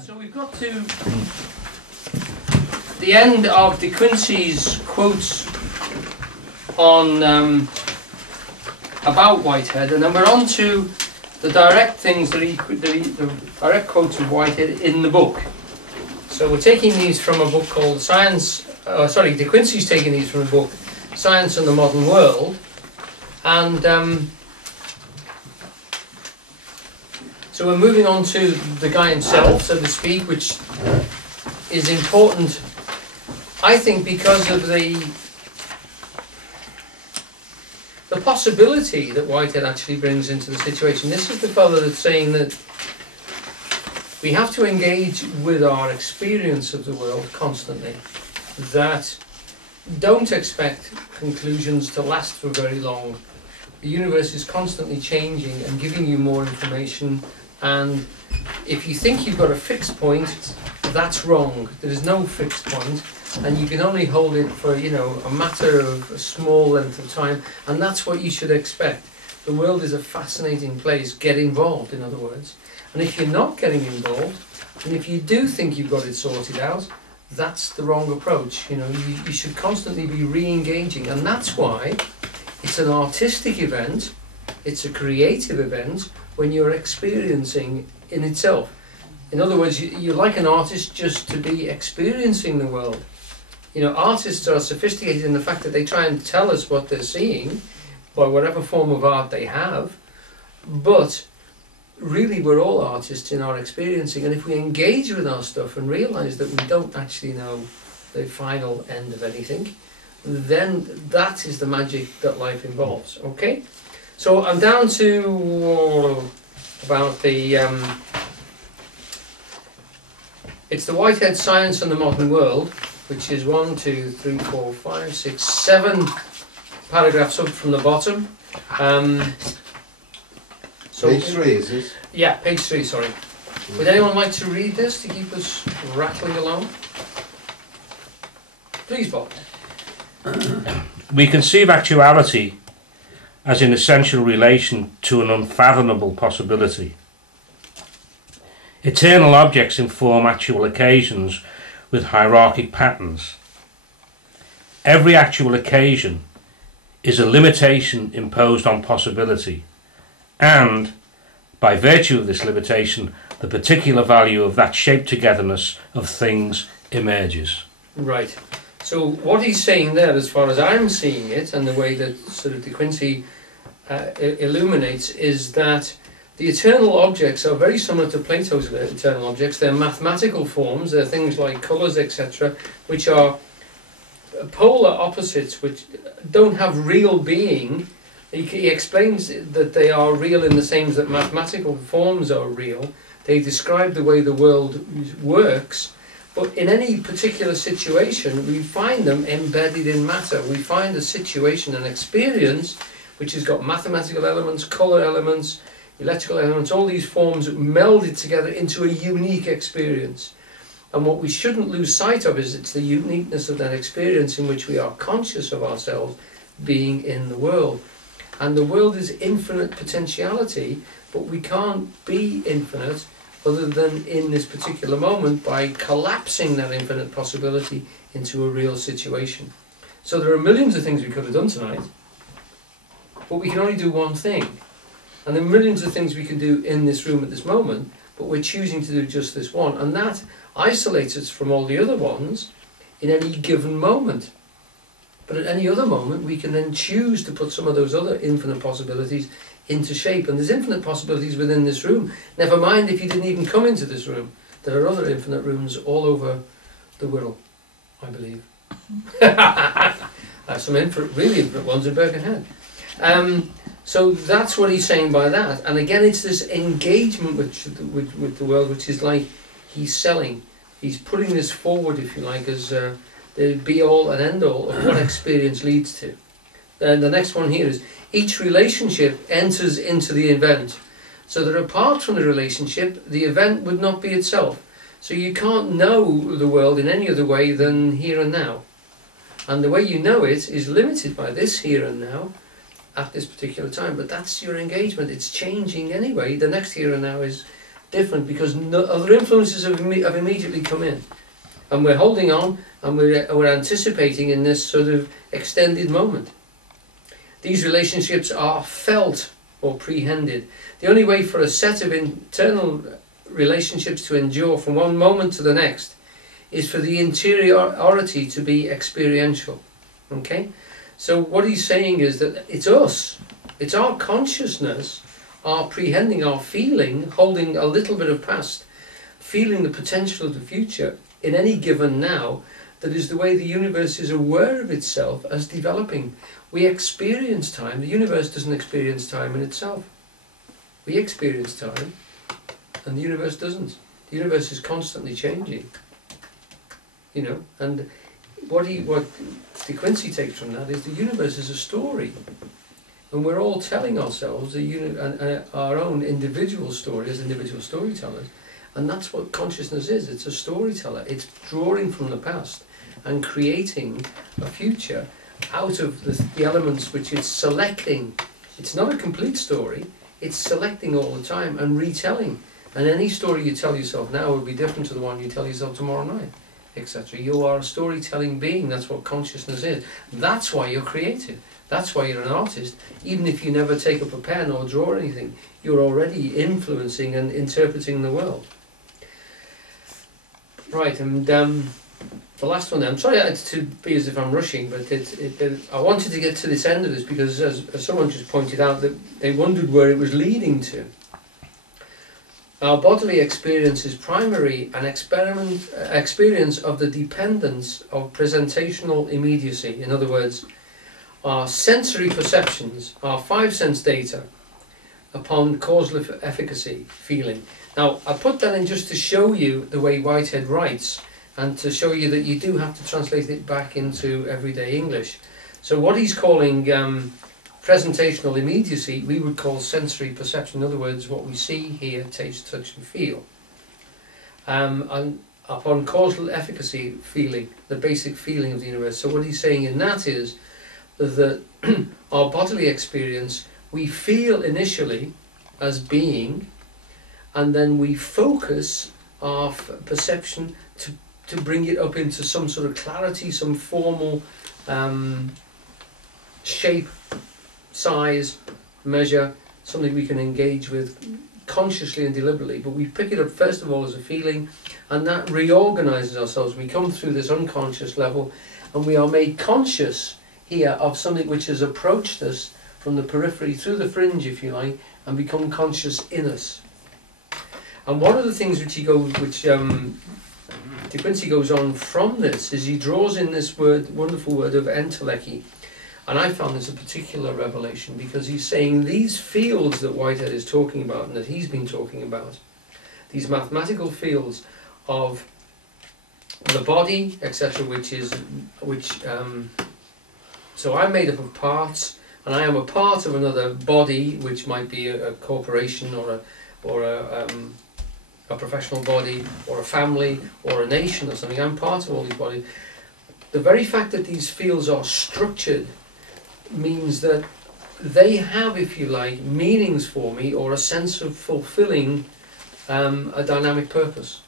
So we've got to the end of de Quincey's quotes on about Whitehead, and then we're on to the direct things that the direct quotes of Whitehead in the book. So we're taking these from a book called Science. De Quincey's taking these from the book Science and the Modern World, and so we're moving on to the guy himself, so to speak, which is important, I think, because of the possibility that Whitehead actually brings into the situation. This is the fellow that's saying that we have to engage with our experience of the world constantly, that don't expect conclusions to last for very long. The universe is constantly changing and giving you more information, and if you think you've got a fixed point, that's wrong. There is no fixed point, and you can only hold it for, a matter of a small length of time, and that's what you should expect. The world is a fascinating place. Get involved, in other words. And if you're not getting involved, and if you do think you've got it sorted out, that's the wrong approach. You should constantly be re-engaging, and that's why it's an artistic event, it's a creative event, when you're experiencing in itself. In other words, you're like an artist just to be experiencing the world. Artists are sophisticated in the fact that they try and tell us what they're seeing by whatever form of art they have, but really we're all artists in our experiencing, and if we engage with our stuff and realise that we don't actually know the final end of anything, then that is the magic that life involves. Okay? So I'm down to about the it's the Whitehead Science and the Modern World, which is 1, 2, 3, 4, 5, 6, 7 paragraphs up from the bottom. So page 3, is it? Yeah, page 3, sorry. Would anyone like to read this to keep us rattling along? Please, Bob. We conceive actuality as in essential relation to an unfathomable possibility. Eternal objects inform actual occasions with hierarchic patterns. Every actual occasion is a limitation imposed on possibility, and, by virtue of this limitation, the particular value of that shaped togetherness of things emerges. Right. So what he's saying there, as far as I'm seeing it, and the way that sort of de Quincey illuminates, is that the eternal objects are very similar to Plato's eternal objects. They're mathematical forms. They're things like colours, etc., which are polar opposites, which don't have real being. He explains that they are real in the same as that mathematical forms are real. They describe the way the world works. But in any particular situation, we find them embedded in matter. We find a situation, an experience, which has got mathematical elements, colour elements, electrical elements, all these forms melded together into a unique experience. And what we shouldn't lose sight of is it's the uniqueness of that experience in which we are conscious of ourselves being in the world. And the world is infinite potentiality, but we can't be infinite other than in this particular moment by collapsing that infinite possibility into a real situation. So there are millions of things we could have done tonight, but we can only do one thing. And there are millions of things we can do in this room at this moment, but we're choosing to do just this one. And that isolates us from all the other ones in any given moment. But at any other moment, we can then choose to put some of those other infinite possibilities into shape. And there's infinite possibilities within this room. Never mind if you didn't even come into this room. There are other infinite rooms all over the world, I believe. There's some really infinite ones in Birkenhead. So that's what he's saying by that. And again, it's this engagement with the world, which is like he's selling. He's putting this forward, if you like, as the be-all and end-all of what experience leads to. And the next one here is, each relationship enters into the event. So that apart from the relationship, the event would not be itself. So you can't know the world in any other way than here and now. And the way you know it is limited by this here and now, at this particular time, but that's your engagement. It's changing anyway. The next here and now is different because other influences have immediately come in. And we're holding on, and we're anticipating in this sort of extended moment. These relationships are felt or prehended. The only way for a set of internal relationships to endure from one moment to the next is for the interiority to be experiential. Okay? So what he's saying is that it's us, it's our consciousness, our prehending, our feeling, holding a little bit of past, feeling the potential of the future in any given now, that is the way the universe is aware of itself as developing. We experience time. The universe doesn't experience time in itself. We experience time, and the universe doesn't. The universe is constantly changing. You know, and what de Quincey takes from that is the universe is a story, and we're all telling ourselves our own individual story as individual storytellers, and that's what consciousness is. It's a storyteller. It's drawing from the past and creating a future out of the elements which it's selecting. It's not a complete story. It's selecting all the time and retelling. And any story you tell yourself now will be different to the one you tell yourself tomorrow night, etc. You are a storytelling being. That's what consciousness is. That's why you're creative. That's why you're an artist. Even if you never take up a pen or draw anything, you're already influencing and interpreting the world. Right, and the last one, I'm sorry to be as if I'm rushing, but I wanted to get to this end of this because, as someone just pointed out, that they wondered where it was leading to. Our bodily experience is primary an experience of the dependence of presentational immediacy. In other words, our sensory perceptions, our five sense data, upon causal efficacy, feeling. Now, I put that in just to show you the way Whitehead writes, and to show you that you do have to translate it back into everyday English. So what he's calling presentational immediacy, we would call sensory perception. In other words, what we see, hear, taste, touch and feel. And upon causal efficacy, feeling, the basic feeling of the universe. So what he's saying in that is that our bodily experience, we feel initially as being, and then we focus our perception to bring it up into some sort of clarity, some formal shape, size, measure, something we can engage with consciously and deliberately. But we pick it up first of all as a feeling, and that reorganises ourselves. We come through this unconscious level, and we are made conscious here of something which has approached us from the periphery, through the fringe, if you like, and become conscious in us. And one of the things which De Quincey goes on from this is he draws in this wonderful word of entelechy. And I found this a particular revelation because he's saying these fields that Whitehead is talking about and that he's been talking about, these mathematical fields of the body, etc., so I'm made up of parts, and I am a part of another body, which might be a corporation or a professional body or a family or a nation or something. I'm part of all these bodies. The very fact that these fields are structured means that they have, if you like, meanings for me or a sense of fulfilling a dynamic purpose.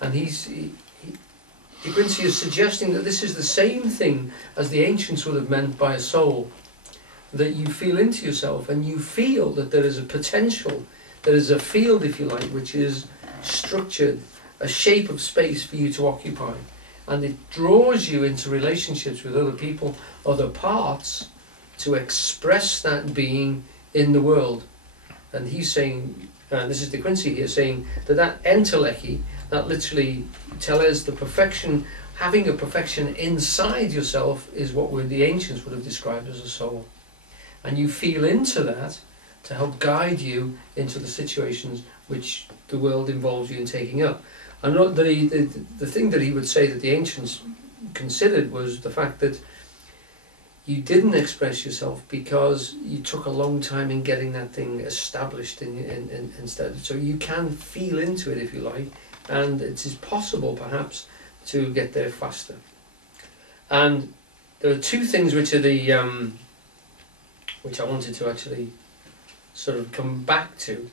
And De Quincey is suggesting that this is the same thing as the ancients would have meant by a soul, that you feel into yourself and you feel that there is a potential, there is a field, if you like, which is structured, a shape of space for you to occupy, and it draws you into relationships with other people, other parts, to express that being in the world. And he's saying, this is De Quincey here, saying that entelechy, that literally tells the perfection, having a perfection inside yourself, is what the ancients would have described as a soul. And you feel into that to help guide you into the situations which the world involves you in taking up. And the thing that he would say that the ancients considered was the fact that you didn't express yourself because you took a long time in getting that thing established instead. So you can feel into it, if you like, and it is possible perhaps to get there faster. And there are two things which are which I wanted to actually sort of come back to.